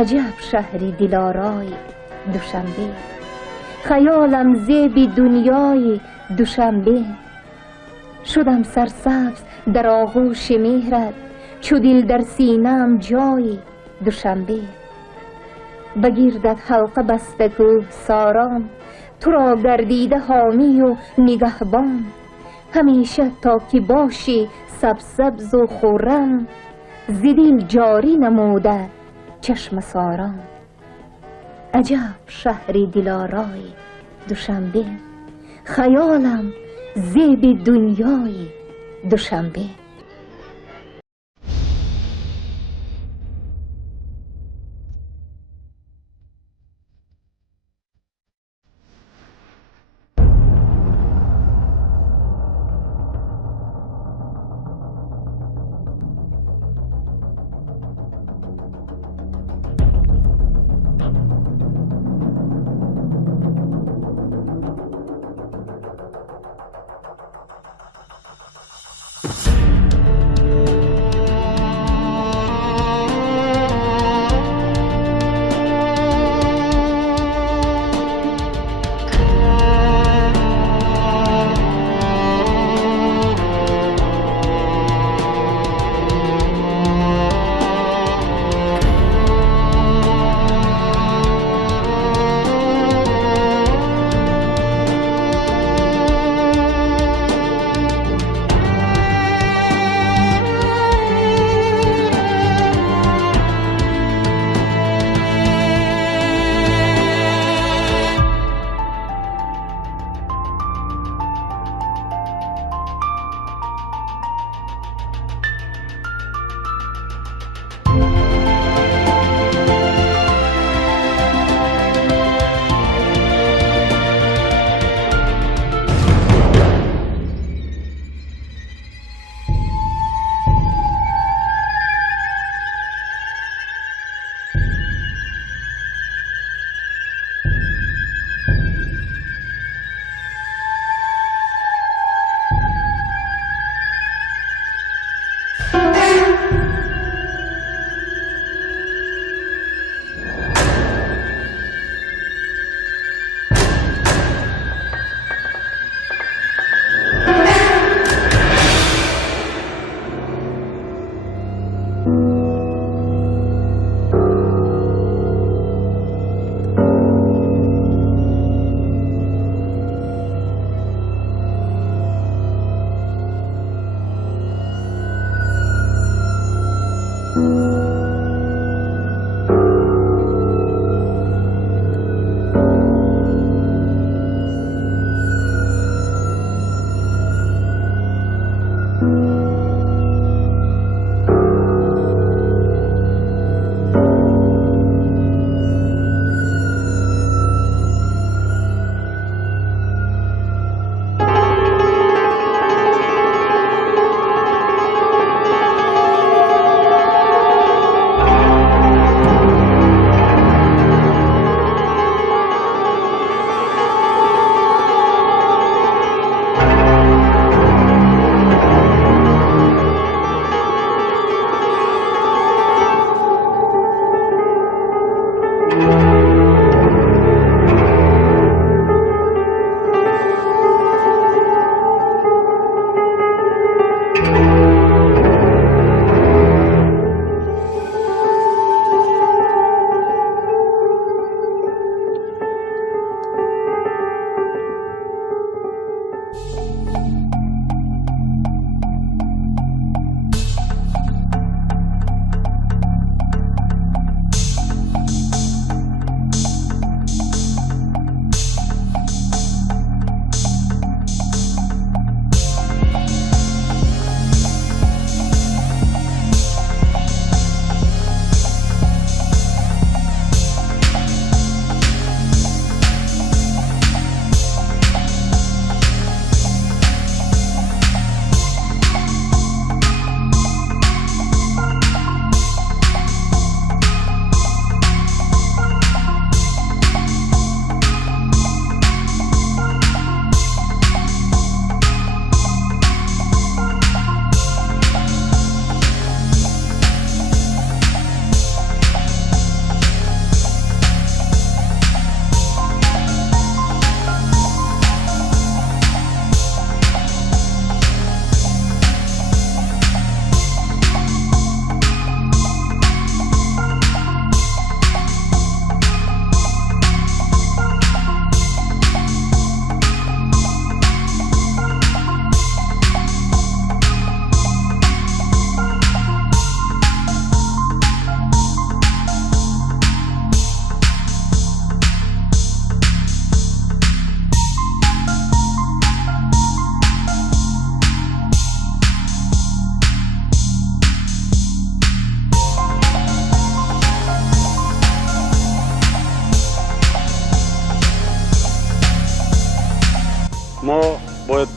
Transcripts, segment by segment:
عجب شهری دلارای دوشنبه، خیالم زیب دنیای دوشنبه. شدم سرسبز در آغوش مهرت، چو دل در سینم جای دوشنبه. بگیردت حلقه بسته کوه سارام، تو را گردیده حامی و نگهبان. همیشه تا که باشی سبز و خرم، ز دل جاری نموده چشم ساران. عجب شهری دلارای دوشنبه، خیالم زیب دنیای دوشنبه.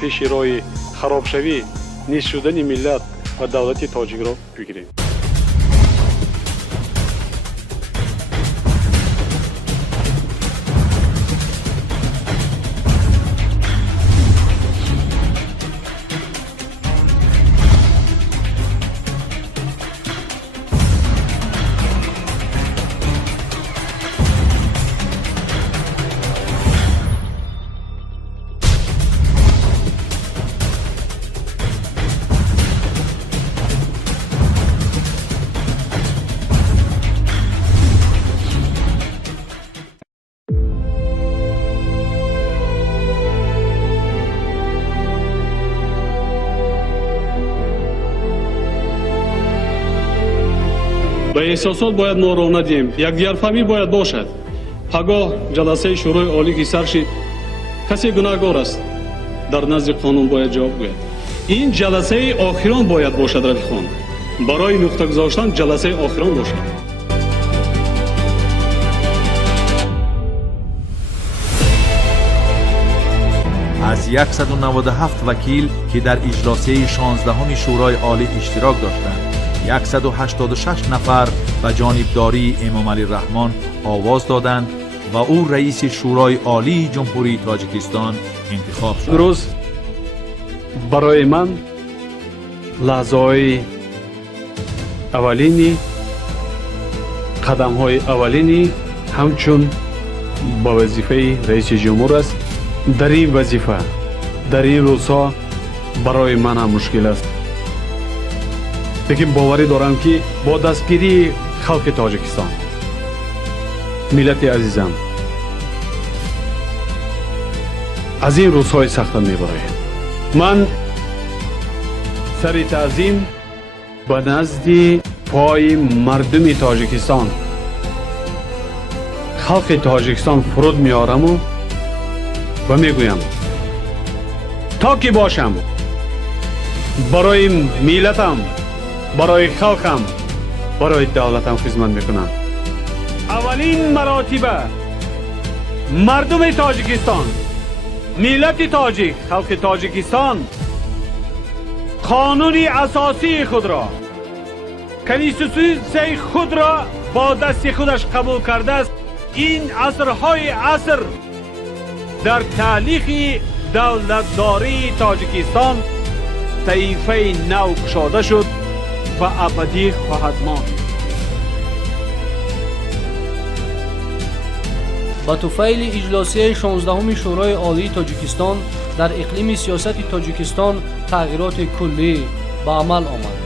пеши роҳи харобшавӣ низ шудани миллат ва давлати тоҷикро бигирем. ба эҳсосот бояд мо роҳ надиҳем, якдигарфаҳмӣ бояд бошад. пагоҳ ҷаласаи шӯрои олӣ ки сар шид, касе гунаҳгор аст, дар назди қонун бояд ҷавоб гӯяд. ин ҷаласаи охирон бояд бошад. рафиқон, барои нуқта гузоштан ҷаласаи охирон бошад. از 197 وکیل که در اجلاسیه 16 شورای عالی اشتراک داشتند، 186 نفر به جانبداری امام علی رحمان آواز دادند و او رئیس شورای عالی جمهوری تاجیکستان انتخاب شد. امروز برای من لحظه‌های اولینی، قدم‌های اولینی همچون با وظیفه رئیس جمهور است. در این وظیفه، در این روزها برای من هم مشکل است، لیکن باوری دارم که با دستگیری خلق تاجیکستان، ملت عزیزم، از این روزهای سخت می‌برایم. من سر تعظیم به نزد پای مردم تاجیکستان، خلق تاجیکستان فرود میارم و میگویم تا که باشم برای ملتم، برای خلقم، برای دولتم خدمت میکنم. اولین مراتبه مردم تاجیکستان، ملت تاجیک، خلق تاجیکستان قانون اساسی خود را، کنستیتوسی خود را با دست خودش قبول کرده است. این عصرهای عصر در تاریخ دولتداری تاجیکستان طیفه نو گشاده شد و ابدی خواهد ماند. با طفیل اجلاسیه 16 شورای عالی تاجیکستان در اقلیم سیاست تاجیکستان تغییرات کلی به عمل آمد.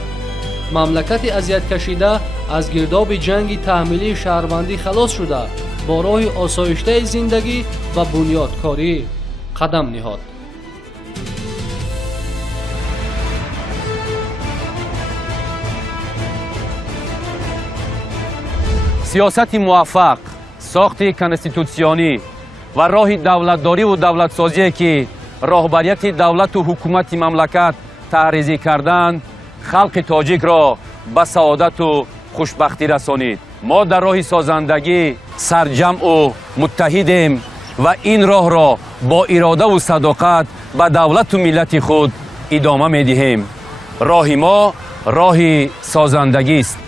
مملکت اذیت کشیده از گرداب جنگ تحمیلی شهروندی خلاص شده با راه آسایشته زندگی و بنیادکاری قدم نهاد. سیاست موفق، ساخت کنستیتوسیونی و راه دولتداری و دولتسازی که راهبریت دولت و حکومت مملکت تعریضی کردند، خلق تاجیک را به سعادت و خوشبختی رسانید. ما در راه سازندگی سرجم و متحدیم و این راه را با اراده و صداقت به دولت و ملت خود ادامه می‌دهیم. راه ما راه سازندگی است.